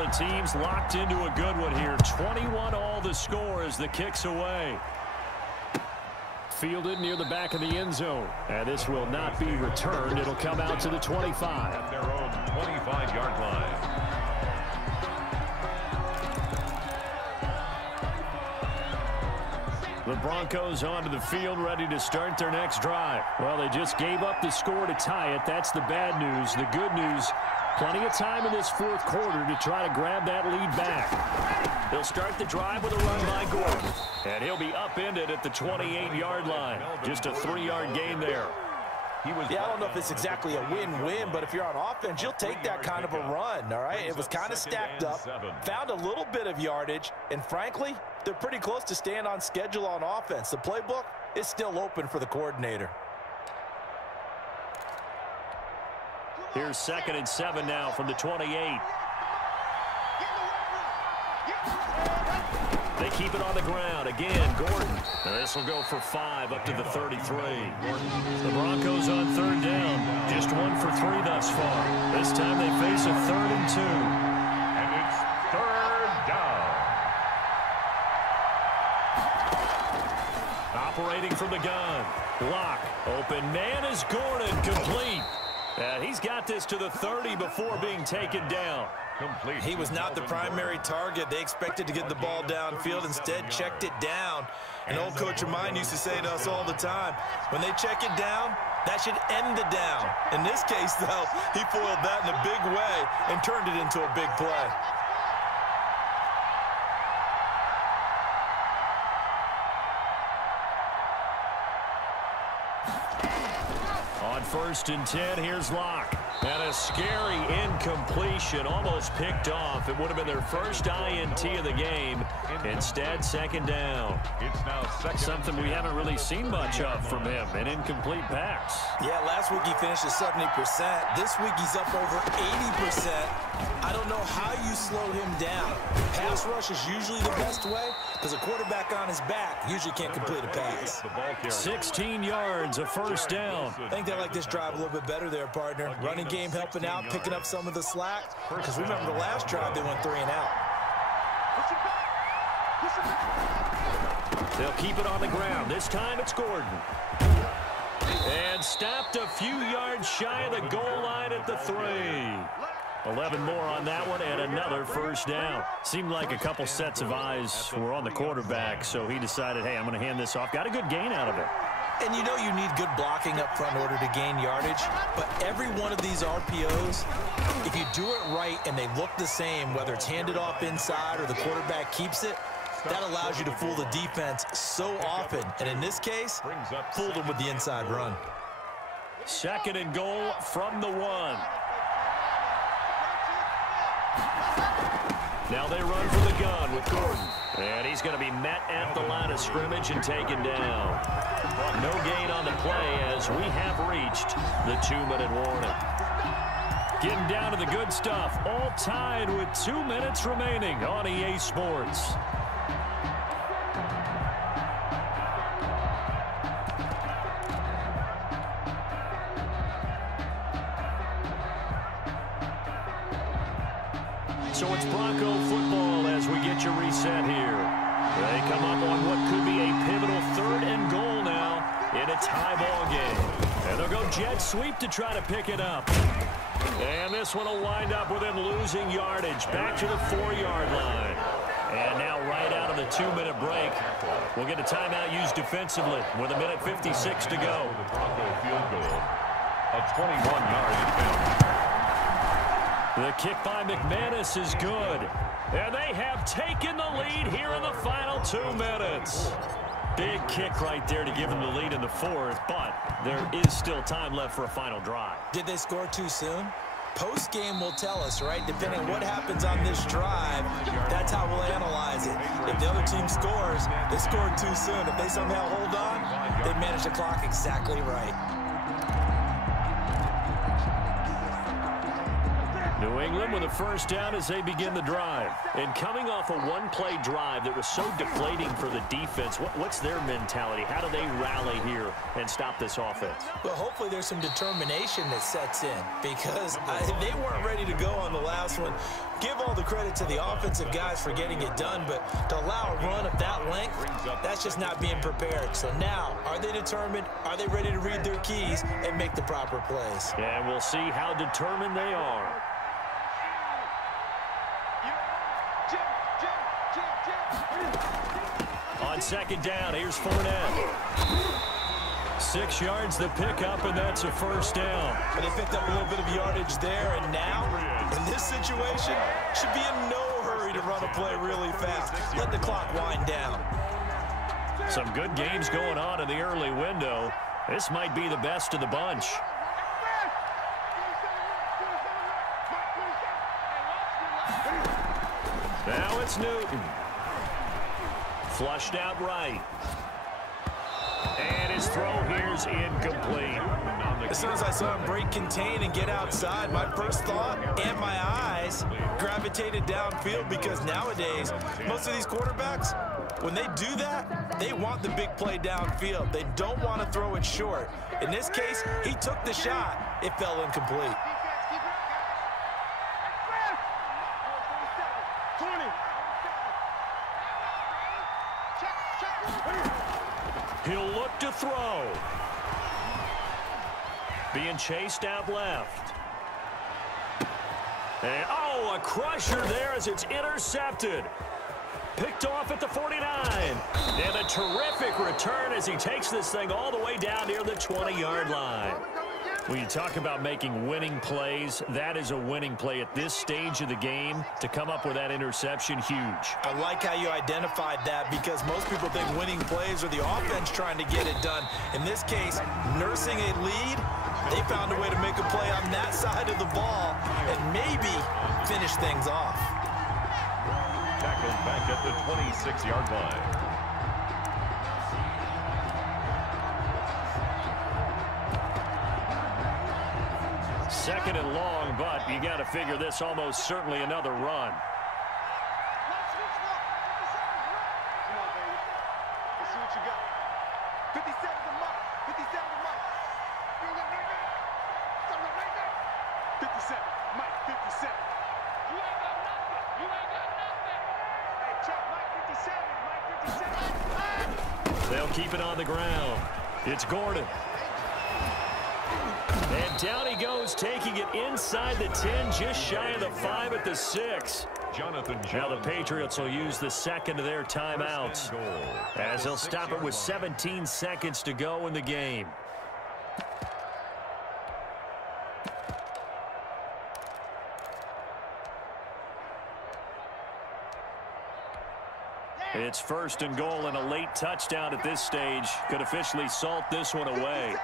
the teams locked into a good one here. 21 all the score as the kick's away. Fielded near the back of the end zone. And this will not be returned. It'll come out to the 25. At their own 25-yard line. The Broncos onto the field ready to start their next drive. Well, they just gave up the score to tie it. That's the bad news. The good news, plenty of time in this fourth quarter to try to grab that lead back. They'll start the drive with a run by Gordon. And he'll be upended at the 28-yard line. Just a 3-yard gain there. Yeah, I don't know if it's exactly a win-win, but if you're on offense, you'll take that kind of a run, all right? It was kind of stacked up, found a little bit of yardage, and frankly, they're pretty close to staying on schedule on offense. The playbook is still open for the coordinator. Here's 2nd and 7 now from the 28. They keep it on the ground. Again, Gordon. This will go for 5 up to the 33. The Broncos on 3rd down. Just 1 for 3 thus far. This time they face a 3rd and 2. And it's 3rd down. Operating from the gun. Block. Open man is Gordon. Complete. He's got this to the 30 before being taken down. Complete. He was not the primary target. They expected to get the ball downfield. Instead, checked it down. An old coach of mine used to say to us all the time, when they check it down, that should end the down. In this case, though, he foiled that in a big way and turned it into a big play. On 1st and 10, here's Locke. And a scary incompletion, almost picked off. It would have been their first INT of the game. Instead, 2nd down. It's now 2nd. Something we haven't really seen much of from him, an incomplete pass. Yeah, last week he finished at 70%. This week he's up over 80%. I don't know how you slow him down. Pass rush is usually the best way because a quarterback on his back usually can't complete a pass. 16 yards, a 1st down. I think they like this drive a little bit better there, partner. Running game helping out, picking up some of the slack. Because remember the last drive, they went 3 and out. They'll keep it on the ground. This time it's Gordon. And stopped a few yards shy of the goal line at the 3. 11 more on that one and another 1st down. Seemed like a couple sets of eyes were on the quarterback, so he decided, hey, I'm going to hand this off. Got a good gain out of it. And you know you need good blocking up front in order to gain yardage, but every one of these RPOs, if you do it right and they look the same, whether it's handed off inside or the quarterback keeps it, that allows you to fool the defense so often. And in this case, fooled them with the inside run. 2nd and goal from the 1. Now they run for the gun with Gordon. And he's going to be met at the line of scrimmage and taken down. No gain on the play as we have reached the 2-minute warning. Getting down to the good stuff. All tied with 2 minutes remaining on EA Sports. So it's Bronco football as we get you reset here. They come up on what could be a pivotal 3rd and goal now in a tie ball game. And they'll go jet sweep to try to pick it up. And this one will wind up with them losing yardage back to the 4-yard line. And now right out of the 2-minute break, we'll get a timeout used defensively with 1:56 to go. The Bronco field goal, a 21-yard attempt. The kick by McManus is good. And they have taken the lead here in the final 2 minutes. Big kick right there to give them the lead in the 4th, but there is still time left for a final drive. Did they score too soon? Post-game will tell us, right? Depending on what happens on this drive, that's how we'll analyze it. If the other team scores, they scored too soon. If they somehow hold on, they manage the clock exactly right. New New England with a first down as they begin the drive. And coming off a one-play drive that was so deflating for the defense, what's their mentality? How do they rally here and stop this offense? Well, hopefully there's some determination that sets in because they weren't ready to go on the last one. Give all the credit to the offensive guys for getting it done, but to allow a run of that length, that's just not being prepared. So now, are they determined? Are they ready to read their keys and make the proper plays? And we'll see how determined they are. On second down, here's Fournette. 6 yards the pickup, and that's a first down. But they picked up a little bit of yardage there, and now, in this situation, should be in no hurry to run a play really fast. Let the clock wind down. Some good games going on in the early window. This might be the best of the bunch. Now it's Newton. Flushed out right. And his throw here's incomplete. As soon as I saw him break contain and get outside, my first thought and my eyes gravitated downfield because nowadays, most of these quarterbacks, when they do that, they want the big play downfield. They don't want to throw it short. In this case, he took the shot. It fell incomplete. He'll look to throw. Being chased out left. And, oh, a crusher there as it's intercepted. Picked off at the 49. And a terrific return as he takes this thing all the way down near the 20-yard line. When you talk about making winning plays, that is a winning play at this stage of the game. To come up with that interception, huge. I like how you identified that because most people think winning plays are the offense trying to get it done. In this case, nursing a lead, they found a way to make a play on that side of the ball and maybe finish things off. Tackled back at the 26-yard line. Second and long, but you got to figure this almost certainly another run. They'll keep it on the ground. It's Gordon. And down he goes, taking it inside the 10, just shy of the 5 at the 6. Now the Patriots will use the second of their timeouts as they'll stop it with 17 seconds to go in the game. It's first and goal, and a late touchdown at this stage could officially salt this one away.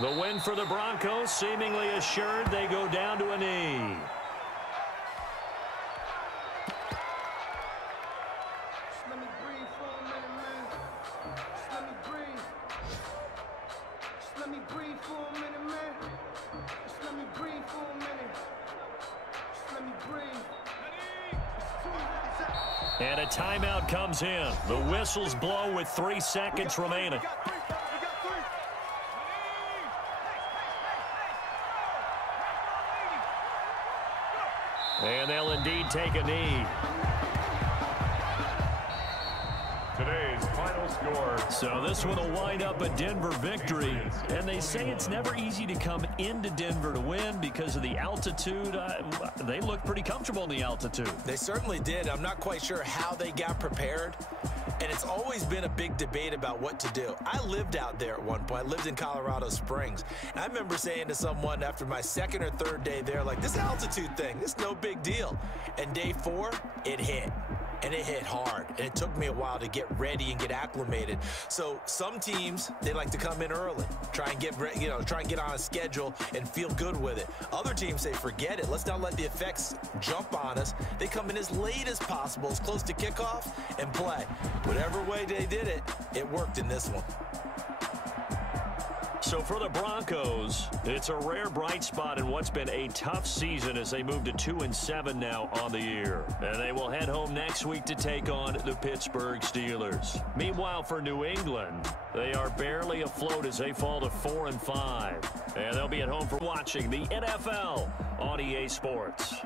The win for the Broncos seemingly assured. They go down to a knee. And a timeout comes in. The whistles blow with 3 seconds remaining. And they'll indeed take a knee. Today's final score. So this one will wind up a Denver victory. And they say it's never easy to come into Denver to win because of the altitude. They look pretty comfortable in the altitude. They certainly did. I'm not quite sure how they got prepared. And it's always been a big debate about what to do. I lived out there at one point. I lived in Colorado Springs. And I remember saying to someone after my second or third day there, like, this altitude thing, this is no big deal. And day 4, it hit. And it hit hard. And it took me a while to get ready and get acclimated. So some teams, they like to come in early, try and get on a schedule and feel good with it. Other teams say, forget it. Let's not let the effects jump on us. They come in as late as possible, as close to kickoff, and play. Whatever way they did it, it worked in this one. So for the Broncos, it's a rare bright spot in what's been a tough season as they move to 2-7 now on the year. And they will head home next week to take on the Pittsburgh Steelers. Meanwhile, for New England, they are barely afloat as they fall to 4-5. And they'll be at home for watching the NFL on EA Sports.